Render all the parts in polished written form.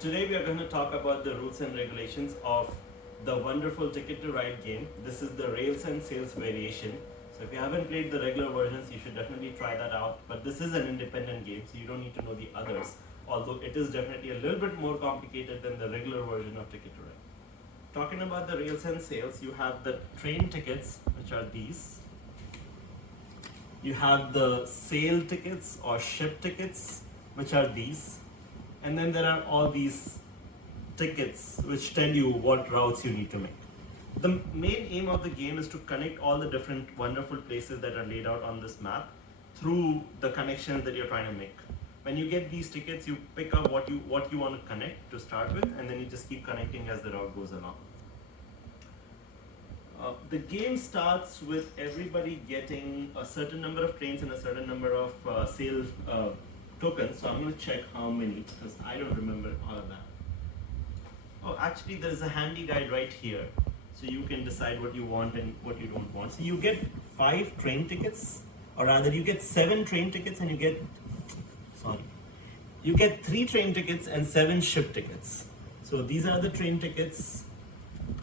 Today we are going to talk about the rules and regulations of the wonderful Ticket to Ride game. This is the Rails and Sails variation. So if you haven't played the regular versions, you should definitely try that out. But this is an independent game, so you don't need to know the others. Although it is definitely a little bit more complicated than the regular version of Ticket to Ride. Talking about the Rails and Sails, you have the train tickets, which are these. You have the sail tickets or ship tickets, which are these. And then there are all these tickets which tell you what routes you need to make. The main aim of the game is to connect all the different wonderful places that are laid out on this map through the connections that you're trying to make. When you get these tickets, you pick up what you want to connect to start with, and then you just keep connecting as the route goes along. The game starts with everybody getting a certain number of trains and a certain number of sail tokens. So I'm going to check how many, because I don't remember all of that. Oh, actually there is a handy guide right here. So you can decide what you want and what you don't want. So you get 5 train tickets, or rather you get 7 train tickets and you get 3 train tickets and 7 ship tickets. So these are the train tickets.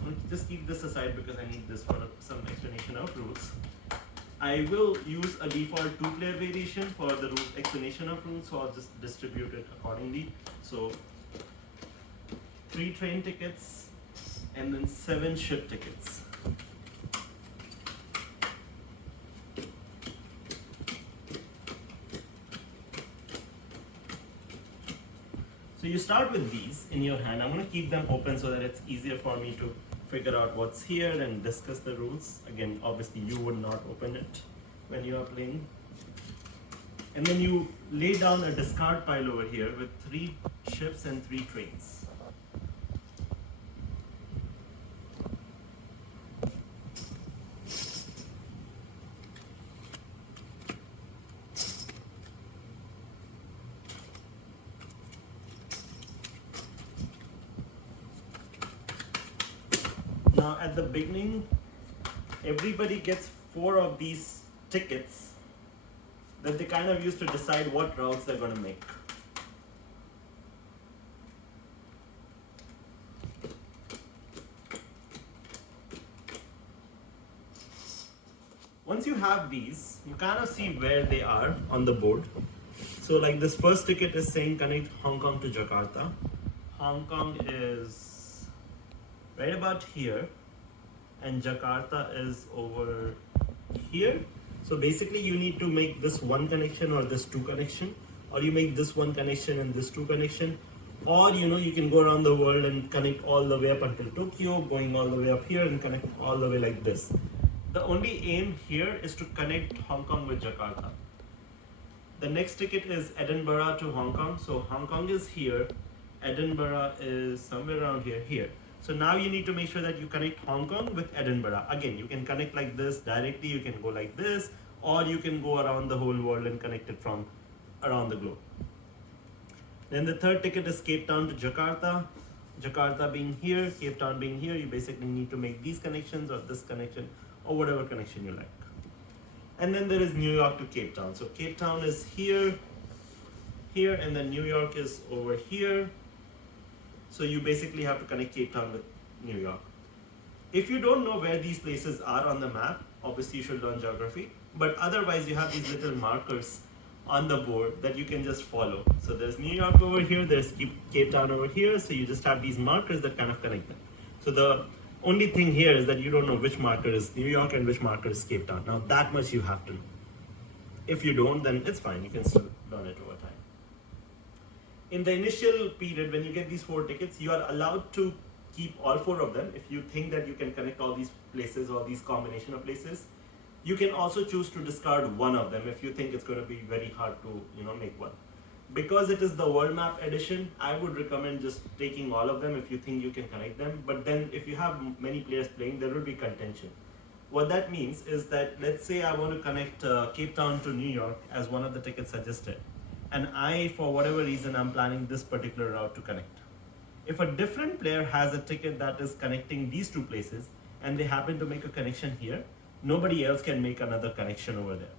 I'll just keep this aside because I need this for some explanation of rules. I will use a default 2-player variation for the rule explanation of rules, so I'll just distribute it accordingly. So 3 train tickets and then 7 ship tickets. So you start with these in your hand. I'm going to keep them open so that it's easier for me to figure out what's here and discuss the rules. Again, obviously you would not open it when you are playing. And then you lay down a discard pile over here with 3 ships and 3 trains. Now at the beginning, everybody gets 4 of these tickets that they kind of use to decide what routes they're going to make. Once you have these, you kind of see where they are on the board. So like this first ticket is saying connect Hong Kong to Jakarta. Hong Kong is right about here and Jakarta is over here. So basically you need to make this one connection or this 2 connection, or you make this one connection and this 2 connection, or you can go around the world and connect all the way up until Tokyo, going all the way up here and connect all the way like this. The only aim here is to connect Hong Kong with Jakarta. The next ticket is Edinburgh to Hong Kong. So Hong Kong is here, Edinburgh is somewhere around here. So now you need to make sure that you connect Hong Kong with Edinburgh. Again, you can connect like this directly, you can go like this, or you can go around the whole world and connect it from around the globe. Then the third ticket is Cape Town to Jakarta. Jakarta being here, Cape Town being here, you basically need to make these connections or this connection or whatever connection you like. And then there is New York to Cape Town. So Cape Town is here, and then New York is over here. So you basically have to connect Cape Town with New York. If you don't know where these places are on the map, obviously you should learn geography, but otherwise you have these little markers on the board that you can just follow. So there's New York over here, there's Cape Town over here, so you just have these markers that kind of connect them. So the only thing here is that you don't know which marker is New York and which marker is Cape Town. Now that much you have to know. If you don't, then it's fine, you can still learn it over time. In the initial period, when you get these 4 tickets, you are allowed to keep all 4 of them. If you think that you can connect all these places or these combination of places, you can also choose to discard one of them if you think it's going to be very hard to make one. Because it is the world map edition, I would recommend just taking all of them if you think you can connect them. But then if you have many players playing, there will be contention. What that means is that, let's say I want to connect Cape Town to New York as one of the tickets suggested, and I, for whatever reason, I'm planning this particular route to connect. If a different player has a ticket that is connecting these 2 places and they happen to make a connection here, nobody else can make another connection over there.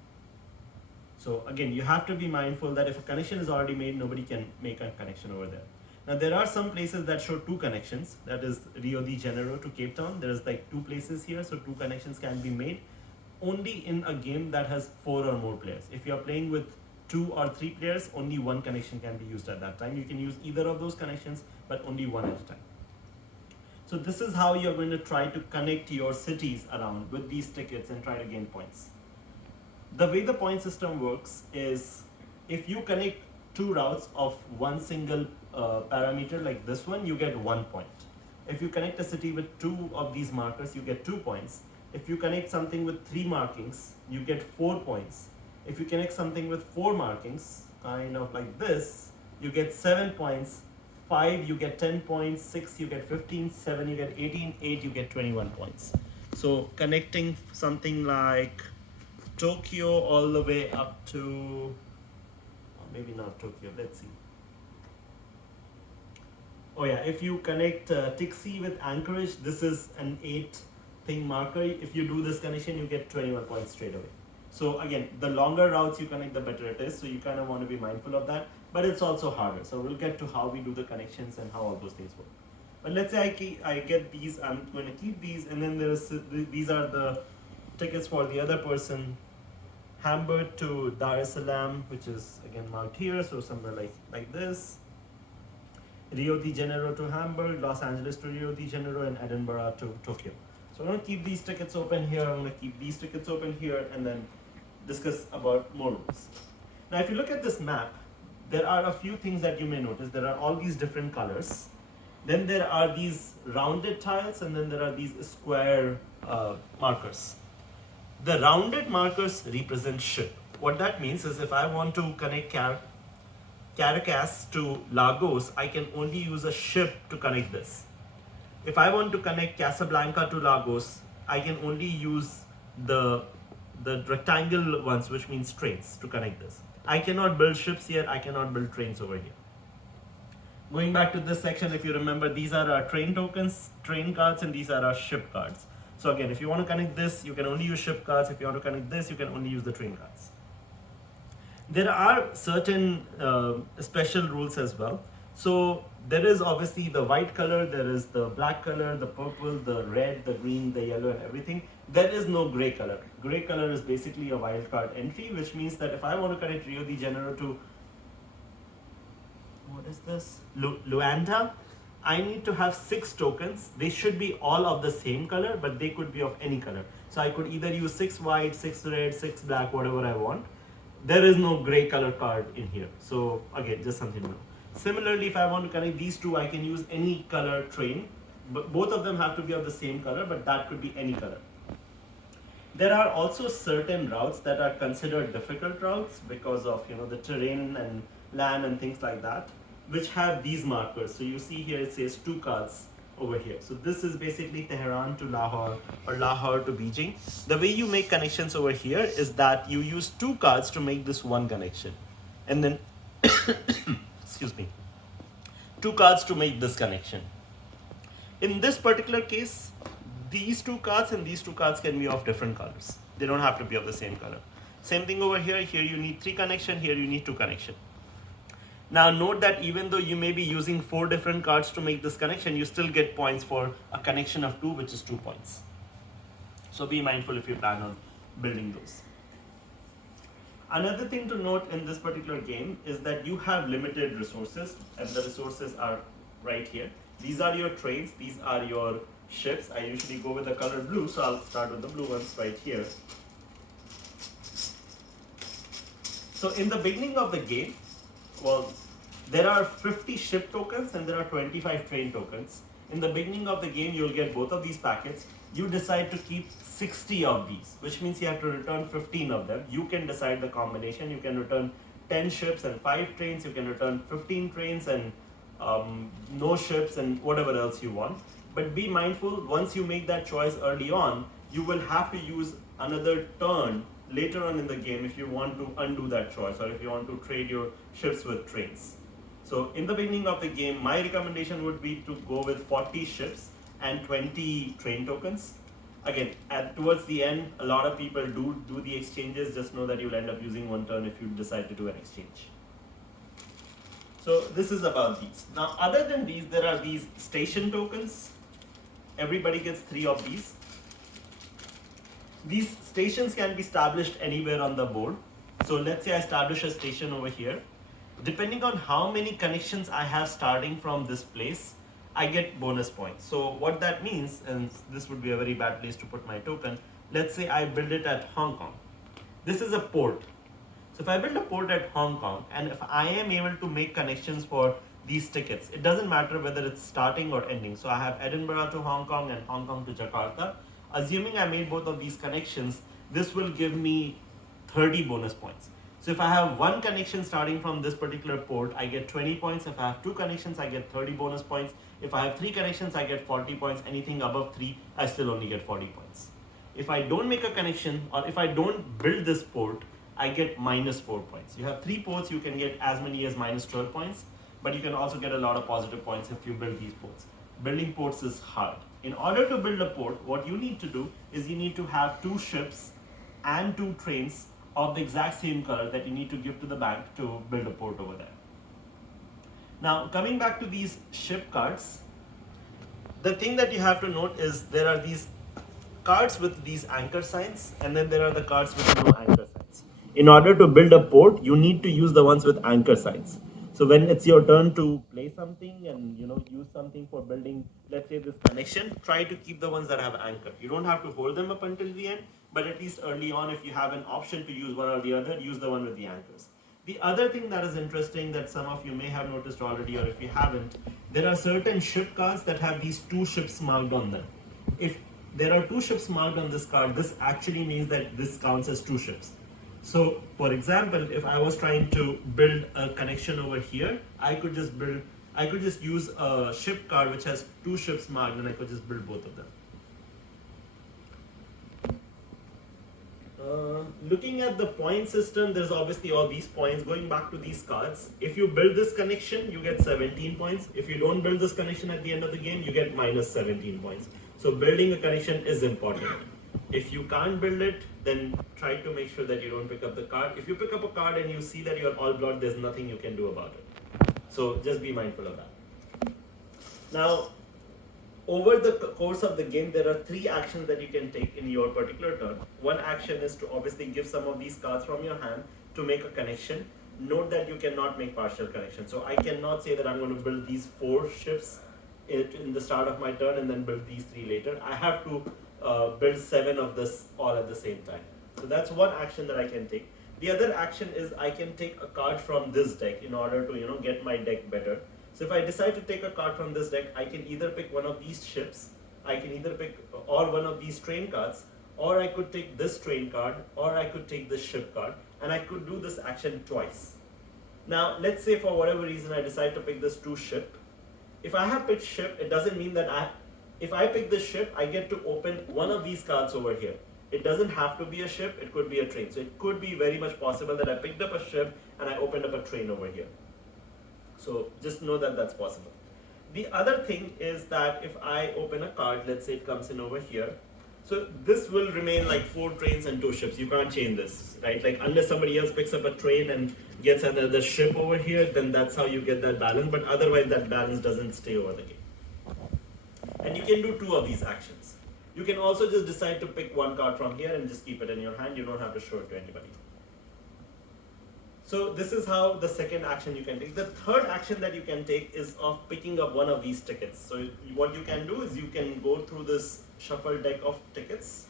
So again, you have to be mindful that if a connection is already made, nobody can make a connection over there. Now there are some places that show 2 connections, that is Rio de Janeiro to Cape Town. There's like 2 places here, so 2 connections can be made only in a game that has 4 or more players. If you're playing with 2 or 3 players, only 1 connection can be used at that time. You can use either of those connections, but only 1 at a time. So this is how you're going to try to connect your cities around with these tickets and try to gain points. The way the point system works is if you connect 2 routes of one single parameter like this one, you get 1 point. If you connect a city with 2 of these markers, you get 2 points. If you connect something with 3 markings, you get 4 points. If you connect something with 4 markings, kind of like this, you get 7 points. 5 you get 10 points, 6 you get 15, 7 you get 18, 8 you get 21 points. So connecting something like Tokyo all the way up to, maybe not Tokyo, let's see. Oh yeah, if you connect Tixi with Anchorage, this is an 8 thing marker. If you do this connection, you get 21 points straight away. So again, the longer routes you connect, the better it is. So you kind of want to be mindful of that, but it's also harder. So we'll get to how we do the connections and how all those things work. But let's say I get these, I'm going to keep these, and then these are the tickets for the other person. Hamburg to Dar es Salaam, which is again marked here, so somewhere like this. Rio de Janeiro to Hamburg, Los Angeles to Rio de Janeiro, and Edinburgh to Tokyo. So I'm going to keep these tickets open here, I'm going to keep these tickets open here, and then discuss about more routes. Now if you look at this map, there are a few things that you may notice. There are all these different colors. Then there are these rounded tiles, and then there are these square markers. The rounded markers represent ship. What that means is if I want to connect Caracas to Lagos, I can only use a ship to connect this. If I want to connect Casablanca to Lagos, I can only use the rectangle ones, which means trains, to connect this. I cannot build ships here, I cannot build trains over here. Going back to this section, if you remember, these are our train tokens, train cards, and these are our ship cards. So again, if you want to connect this, you can only use ship cards. If you want to connect this, you can only use the train cards. There are certain special rules as well. So there is obviously the white color, there is the black color, the purple, the red, the green, the yellow, and everything. There is no gray color. Gray color is basically a wildcard entry, which means that if I want to connect Rio de Janeiro to, what is this? Luanda, I need to have 6 tokens. They should be all of the same color, but they could be of any color. So I could either use 6 white, 6 red, 6 black, whatever I want. There is no gray color card in here. So again, just something to know. Similarly, if I want to connect these 2, I can use any color train. But both of them have to be of the same color, but that could be any color. There are also certain routes that are considered difficult routes because of the terrain and land and things like that, which have these markers. So you see here it says 2 cards over here. So this is basically Tehran to Lahore or Lahore to Beijing. The way you make connections over here is that you use 2 cards to make this one connection, and then excuse me, 2 cards to make this connection. In this particular case, these 2 cards and these 2 cards can be of different colors. They don't have to be of the same color. Same thing over here. Here you need 3 connection, here you need 2 connection. Now note that even though you may be using 4 different cards to make this connection, you still get points for a connection of 2, which is 2 points. So be mindful if you plan on building those. Another thing to note in this particular game is that you have limited resources, and the resources are right here. These are your trains, these are your ships. I usually go with the color blue, so I'll start with the blue ones right here. So in the beginning of the game, well, there are 50 ship tokens and there are 25 train tokens. In the beginning of the game, you'll get both of these packets. You decide to keep 60 of these, which means you have to return 15 of them. You can decide the combination. You can return 10 ships and 5 trains. You can return 15 trains and no ships and whatever else you want. But be mindful, once you make that choice early on, you will have to use another turn later on in the game if you want to undo that choice, or if you want to trade your ships with trains. So in the beginning of the game, my recommendation would be to go with 40 ships and 20 train tokens. Again, towards the end, a lot of people do the exchanges. Just know that you'll end up using 1 turn if you decide to do an exchange. So this is about these. Now, other than these, there are these station tokens. Everybody gets 3 of these. These stations can be established anywhere on the board. So let's say I establish a station over here. Depending on how many connections I have starting from this place, I get bonus points. So what that means, and this would be a very bad place to put my token, let's say I build it at Hong Kong. This is a port. So if I build a port at Hong Kong, and if I am able to make connections for these tickets, it doesn't matter whether it's starting or ending. So I have Edinburgh to Hong Kong and Hong Kong to Jakarta. Assuming I made both of these connections, this will give me 30 bonus points. So if I have one connection starting from this particular port, I get 20 points. If I have 2 connections, I get 30 bonus points. If I have 3 connections, I get 40 points. Anything above 3, I still only get 40 points. If I don't make a connection, or if I don't build this port, I get minus 4 points. You have 3 ports, you can get as many as minus 12 points, but you can also get a lot of positive points if you build these ports. Building ports is hard. In order to build a port, what you need to do is you need to have 2 ships and 2 trains of the exact same color that you need to give to the bank to build a port over there. Now, coming back to these ship cards, the thing that you have to note is there are these cards with these anchor signs, and then there are the cards with no anchor signs. In order to build a port, you need to use the ones with anchor signs. So when it's your turn to play something and use something for building, let's say this connection, try to keep the ones that have anchor. You don't have to hold them up until the end, but at least early on, if you have an option to use one or the other, use the one with the anchors. The other thing that is interesting that some of you may have noticed already, or if you haven't, there are certain ship cards that have these 2 ships marked on them. If there are 2 ships marked on this card, this actually means that this counts as 2 ships. So, for example, if I was trying to build a connection over here, I could just use a ship card which has 2 ships marked, and I could just build both of them. Looking at the point system, there's obviously all these points. Going back to these cards, if you build this connection, you get 17 points. If you don't build this connection at the end of the game, you get minus 17 points. So building a connection is important. If you can't build it, then try to make sure that you don't pick up the card. If you pick up a card and you see that you're all blocked, there's nothing you can do about it. So just be mindful of that. Now, over the course of the game, there are 3 actions that you can take in your particular turn. One action is to obviously give some of these cards from your hand to make a connection. Note that you cannot make partial connections. So I cannot say that I'm going to build these 4 ships in the start of my turn and then build these 3 later. I have to build 7 of this all at the same time. So that's one action that I can take. The other action is I can take a card from this deck in order to get my deck better. So if I decide to take a card from this deck, I can either pick one of these ships, I can either pick or one of these train cards, or I could take this train card, or I could take this ship card, and I could do this action twice. Now, let's say for whatever reason I decide to pick this 2 ship. If I have picked ship, it doesn't mean that if I pick this ship, I get to open one of these cards over here. It doesn't have to be a ship, it could be a train. So it could be very much possible that I picked up a ship and I opened up a train over here. So just know that that's possible. The other thing is that if I open a card, let's say it comes in over here. So this will remain like 4 trains and 2 ships. You can't change this, right? Like unless somebody else picks up a train and gets another ship over here, then that's how you get that balance. But otherwise that balance doesn't stay over the game. And you can do 2 of these actions. You can also just decide to pick one card from here and just keep it in your hand. You don't have to show it to anybody. So this is how the second action you can take. The third action that you can take is of picking up one of these tickets. So what you can do is you can go through this shuffle deck of tickets,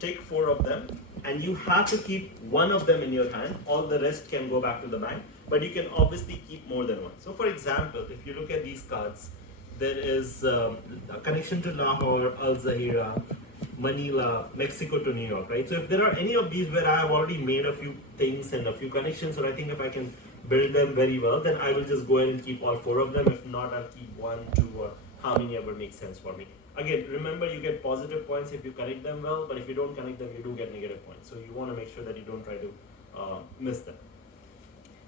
take 4 of them, and you have to keep one of them in your hand. All the rest can go back to the bank, but you can obviously keep more than one. So for example, if you look at these cards, there is a connection to Lahore, Al Zahira, Manila, Mexico to New York, right? So if there are any of these where I have already made a few things and a few connections, or I think if I can build them very well, then I will just go ahead and keep all 4 of them. If not, I'll keep 1, 2, or how many ever makes sense for me. Again, remember you get positive points if you connect them well, but if you don't connect them, you do get negative points. So you want to make sure that you don't try to miss them.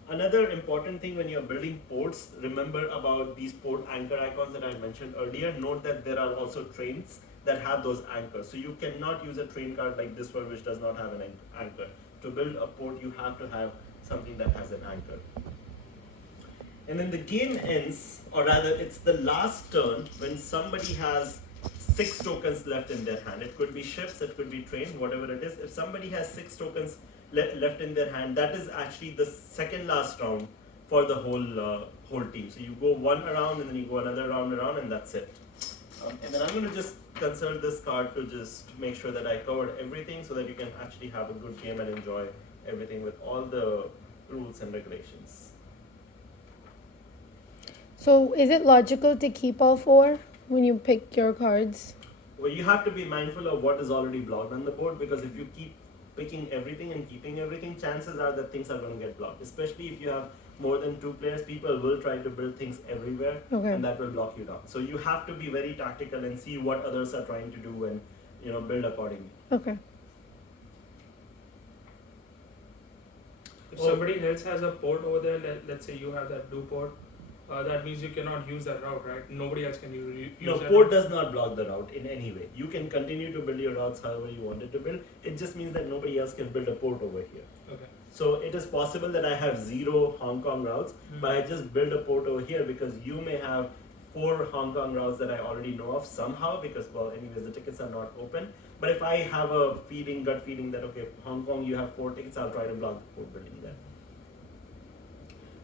Another important thing when you're building ports, remember about these port anchor icons that I mentioned earlier. Note that there are also trains that have those anchors. So you cannot use a train card like this one which does not have an anchor. To build a port, you have to have something that has an anchor. And then the game ends, or rather, it's the last turn when somebody has 6 tokens left in their hand. It could be ships, it could be train, whatever it is. If somebody has 6 tokens left in their hand, that is actually the second last round for the whole team. So you go one around, and then you go another round around, and that's it. And then I'm going to just consult this card to just make sure that I covered everything, so that you can actually have a good game and enjoy everything with all the rules and regulations. So is it logical to keep all 4 when you pick your cards? Well, you have to be mindful of what is already blocked on the board, because if you keep picking everything and keeping everything, chances are that things are going to get blocked. Especially if you have more than 2 players, people will try to build things everywhere, Okay. and that will block you down. So you have to be very tactical and see what others are trying to do, and build accordingly. Okay. If somebody else has a port over there, let's say you have that blue port, that means you cannot use that route, right? Nobody else can use No, that port route. does not block the route in any way. You can continue to build your routes however you wanted to build. It just means that nobody else can build a port over here. Okay. So it is possible that I have 0 Hong Kong routes, but I just build a port over here because you may have 4 Hong Kong routes that I already know of somehow, because, well, anyways, the tickets are not open. But if I have a gut feeling that, okay, Hong Kong, you have 4 tickets, I'll try to block the port building there.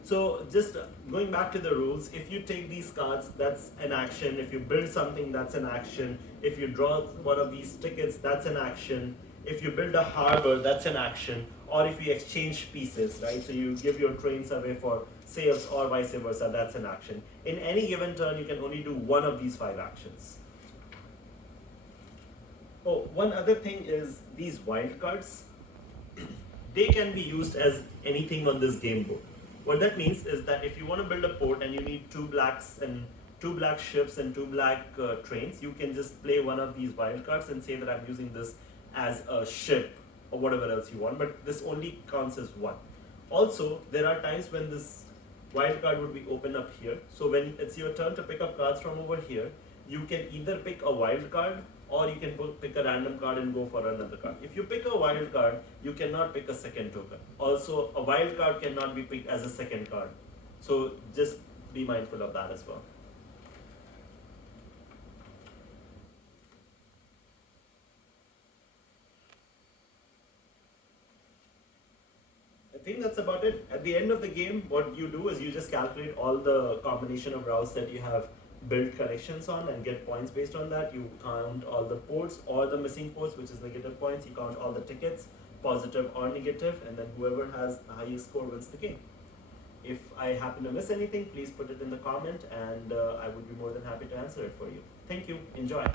So just going back to the rules, if you take these cards, that's an action. If you build something, that's an action. If you draw one of these tickets, that's an action. If you build a harbor, that's an action. Or if you exchange pieces, right? So you give your trains away for sales or vice versa, that's an action. In any given turn, you can only do one of these 5 actions. Oh, one other thing is these wild cards. They can be used as anything on this game board. What that means is that if you want to build a port and you need 2 blacks and 2 black ships and 2 black trains, you can just play one of these wild cards and say that I'm using this as a ship or whatever else you want, but this only counts as 1. Also, there are times when this wild card would be open up here. So when it's your turn to pick up cards from over here, you can either pick a wild card or you can pick a random card and go for another card. If you pick a wild card, you cannot pick a second token. Also, a wild card cannot be picked as a second card. So just be mindful of that as well. I think that's about it. At the end of the game, what you do is you just calculate all the combination of routes that you have build connections on and get points based on that. You count all the ports or the missing ports, which is negative points. You count all the tickets, positive or negative, and then whoever has the highest score wins the game. If I happen to miss anything, please put it in the comment, and I would be more than happy to answer it for you. Thank you. Enjoy.